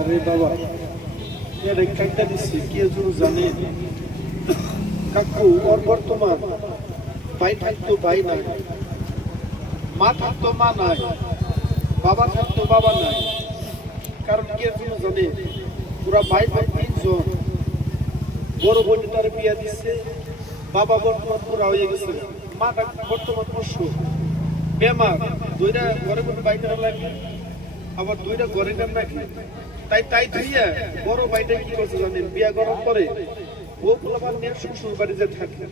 আরে বাবা, এটা কাইটা দিচ্ছে কে যেন জানে। কাকু ওর বর্তমান ভাই থাকতো ভাই নাই, মা থাকতো মা নাই, বাবা থাকতো বাবা নাই। কারণ কে যেন জানে, পুরা ভাই ভাই তিনজন। বড় বোন তার বিয়া দিচ্ছে, বাবা বর্তমান পুরা হয়ে গেছে, মা বর্তমান অসুখ বেমার, দুইটা ঘরে কোনো বাইক লাগে, আবার দুইটা ঘরে নেন নাকি। তাই তাই ধুইয়া বড় ভাইটা কি করছে জানেন, বিয়া করার পরে ও পোলাপান নিয়ে শ্বশুর বাড়িতে থাকে।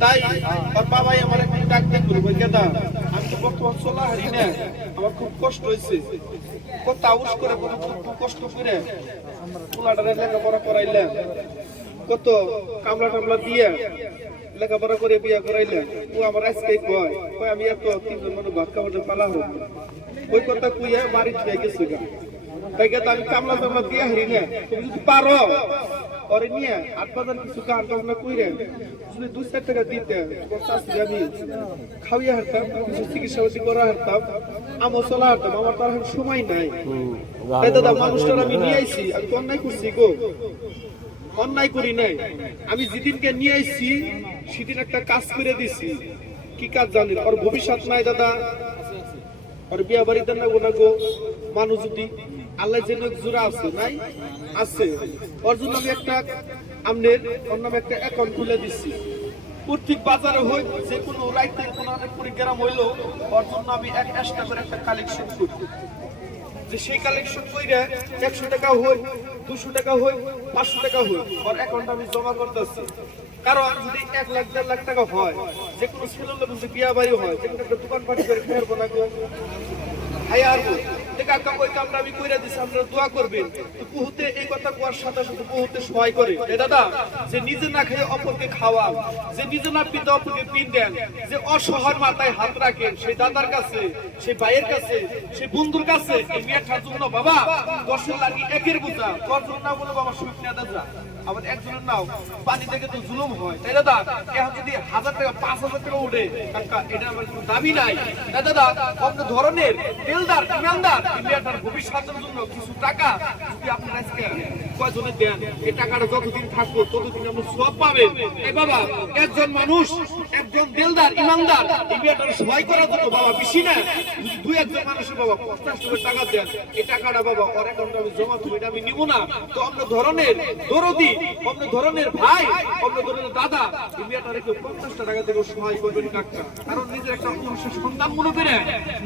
তাই আর বাবাই আমার একটু ডাক দেখ করবো, গেদা আমি তো বর্তমান চলা হারি না, আমার খুব কষ্ট হয়েছে, কত আউস করে খুব কষ্ট করে পোলাটারে লেখাপড়া করাইলাম, কত কামলা টামলা দিয়ে লেখাপড়া করে বিয়া করাইলাম। ও আমার আজকে কয় কয় আমি এত তিনজন মানুষ ভাত খাওয়াতে পালা হোক, ওই কথা কুইয়া বাড়ি ছুঁয়ে গেছে গা। তাই গেদা আমি কামলা টামলা দিয়ে হারি না, তুমি যদি পারো ওরে নিয়ে 8,000 কিছু গান টামলা কইরে যদি 2-4 টাকা দিতে আমি খাওয়াইয়া হারতাম, কিছু চিকিৎসা করা হারতাম, আমও চলা হারতাম। আমার তো আর সময় নাই। তাই দাদা মানুষটার আমি নিয়ে আইছি, আমি তো অন্যায় করছি গো, অন্যায় করি নাই। আমি যেদিনকে নিয়ে আইছি সেদিন একটা কাজ করে দিছি। কি কাজ জানি, ওর ভবিষ্যৎ নাই দাদা, ওর বিয়া বাড়িতে না গো মানুষ যদি আল্লাহ যেন জোড়া আছে নাই আছে, ওর জন্য আমি একটা আমনের ওর নামে একটা অ্যাকাউন্ট খুলে দিচ্ছি। প্রত্যেক বাজারে হই যে কোনো রাইতে কোনো অনেক পরিগ্রাম হইলো, ওর জন্য আমি এক্সট্রা করে একটা কালেকশন করি, যে সেই কালেকশন কইরা 100 টাকা হই, 200 টাকা হই, 500 টাকা হই, ওর অ্যাকাউন্টে আমি জমা করতেছি। কারণ যদি 1 লাখ 1.5 লাখ টাকা হয়, যে কোনো ছেলের লোক যদি বিয়া বাড়ি হয়, যে কোনো একটা দোকান পাটি করে ফেরবো না গো, হাই আরবো দেখা কাম ওই কামটা আমি কইরা দিছি, আপনারা দোয়া করবেন। তো বহুতে এই কথা কোয়ার সাথে সাথে বহুতে সহায় করে এ দাদা, যে নিজে না খেয়ে অপরকে খাওয়ান, যে নিজে না পিতে অপরকে পিন দেন, যে অসহায় মাথায় হাত রাখেন, সেই দাদার কাছে, সেই ভাইয়ের কাছে, সেই বন্ধুর কাছে এই মেয়েটার জন্য বাবা 10 লাগি একের বোঝা, তোর জন্য না বলে বাবা সুখ নিয়ে দাদা, আবার একজনের নাও পানি থেকে তো জুলুম হয়। তাই দাদা এখন যদি 1000 টাকা 5,000 টাকা উঠে, কাকা এটা আমার কোনো দাবি নাই। তাই দাদা অন্য ধরনের তেলদার ইমানদার ইন্ডিয়াটার ভবিষ্যতের জন্য কিছু টাকা যদি আপনারা আজকে কয়জনে দেন, এই টাকাটা যতদিন থাকবো ততদিন আপনি সব পাবেন। এই বাবা একজন মানুষ, একজন দিলদার ইমানদার ইন্ডিয়াটার সহায় করার জন্য বাবা বেশি না, দুই একজন মানুষের বাবা 50 টাকা দেন, এই টাকাটা বাবা ওর অ্যাকাউন্টে আমি জমা দেবো, এটা আমি নিব না। তো অন্য ধরনের দরদি, অন্য ধরনের ভাই, অন্য ধরনের দাদা ইন্ডিয়াটারে কেউ 50 টাকা দেবো সহায় করবেন কাকা। কারণ নিজের একটা পুরুষের সন্তান মনে করে,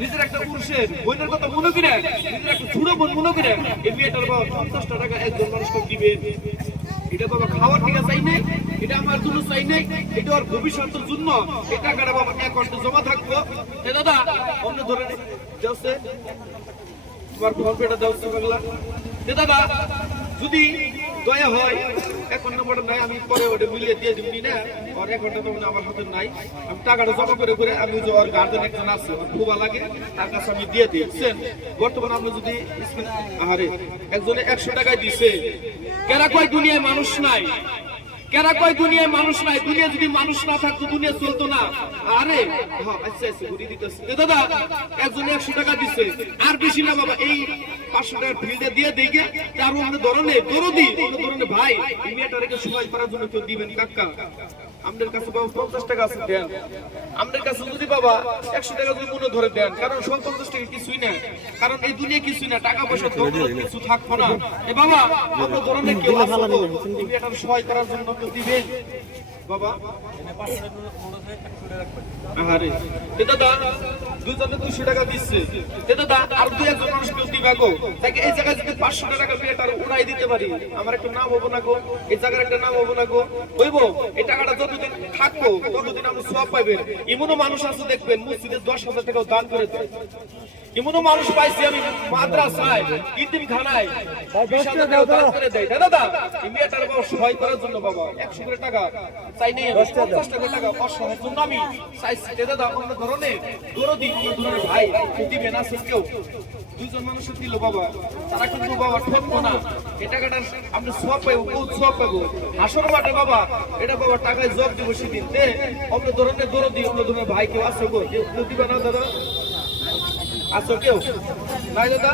নিজের একটা পুরুষের বোনের কথা মনে করে, নিজের একটা ছোট বোন মনে করে এই মেয়েটার বাবা 50 টাকা একজন মানুষকে দিবেন। এটা বাবা খাওয়ার টিকা চাই নাই, এটা আমার জন্য চাই নাই, এটা ওর ভবিষ্যতের জন্য এই টাকাটা বাবা অ্যাকাউন্টে জমা থাকবো। এ দাদা অন্য ধরনের যাচ্ছে তোমার ফোন পেটা যাচ্ছে বাংলা। এ দাদা যদি দয়া হয় অ্যাকাউন্ট নাম্বারটা নাই, আমি পরে ওটা মিলিয়ে দিয়ে দিবি না, ওর অ্যাকাউন্টটা তো আমার হাতে নাই, আমি টাকাটা জমা করে করে আমি যে ওর গার্জেন একজন আছে খুব লাগে তার কাছে আমি দিয়ে দিই। বুঝছেন বর্তমানে আপনি যদি আরে একজনে 100 টাকা দিছে, কেরা কয় দুনিয়ায় মানুষ নাই, কেরা কয় দুনিয়ায় মানুষ নাই, দুনিয়া যদি মানুষ না থাকতো দুনিয়া চলতো না। আরে হ্যাঁ আচ্ছা আচ্ছা ঘুরিয়ে দিতেছে দাদা, একজনে 100 টাকা দিছে, আর বেশি না বাবা এই 500 টাকার ফিল্ডে দিয়ে দেখে তার অন্য ধরনের দরদি, অন্য ধরনের ভাই এই মেয়েটাকে সময় করার জন্য কেউ দিবেন কাকা। আমাদের কাছে বাবা 50 টাকা আছে দেন, আমাদের কাছে যদি বাবা 100 টাকা যদি মনে ধরে দেন, কারণ সব 50 টাকা কিছুই না, কারণ এই দুনিয়া কিছুই না, টাকা পয়সা কিছু থাকবো না। এ বাবা অন্য ধরনের কেউ আছে সহায় করার জন্য কেউ দিবেন বাবা। আরে দাদা দুজনে 200 টাকা দিচ্ছে, দাদা আর দুই একজন মানুষ কেউ দিবা গো, তাকে এই জায়গায় যদি 500 টাকা বিয়েটা উড়াই দিতে পারি, আমার একটা নাম হবো না গো, এই জায়গার একটা নাম হবো না গো, হইবো এই টাকাটা যতদিন থাকবো ততদিন আপনি সব পাইবেন। এমনও মানুষ আছে দেখবেন মসজিদে 10,000 টাকাও দান করে দেয়, এমনও মানুষ পাইছি আমি মাদ্রাসায় ইতিমখানায় 20,000 টাকা দান করে দেয়। দাদা এই মেয়েটার বাবা সহায় করার জন্য বাবা 100 করে টাকা চাই নেই, 50 টাকা অসহায়ের জন্য আমি চাইছি। দাদা অন্য ধরনের দরদি, অন্য ধরনের ভাই দিবেন আছে কেউ, দুইজন মানুষের দিল বাবা, তারা কিন্তু বাবা ঠকবো না, এই টাকাটা আপনি সব পাইবো, বহুত সব পাইবো হাসর মাঠে বাবা। এটা বাবা টাকায় জব দিব সেদিন, অন্য ধরনের দরদি, অন্য ধরনের ভাই কেউ আছে গো, কেউ দিবে না দাদা? আছো কেউ নাই দাদা?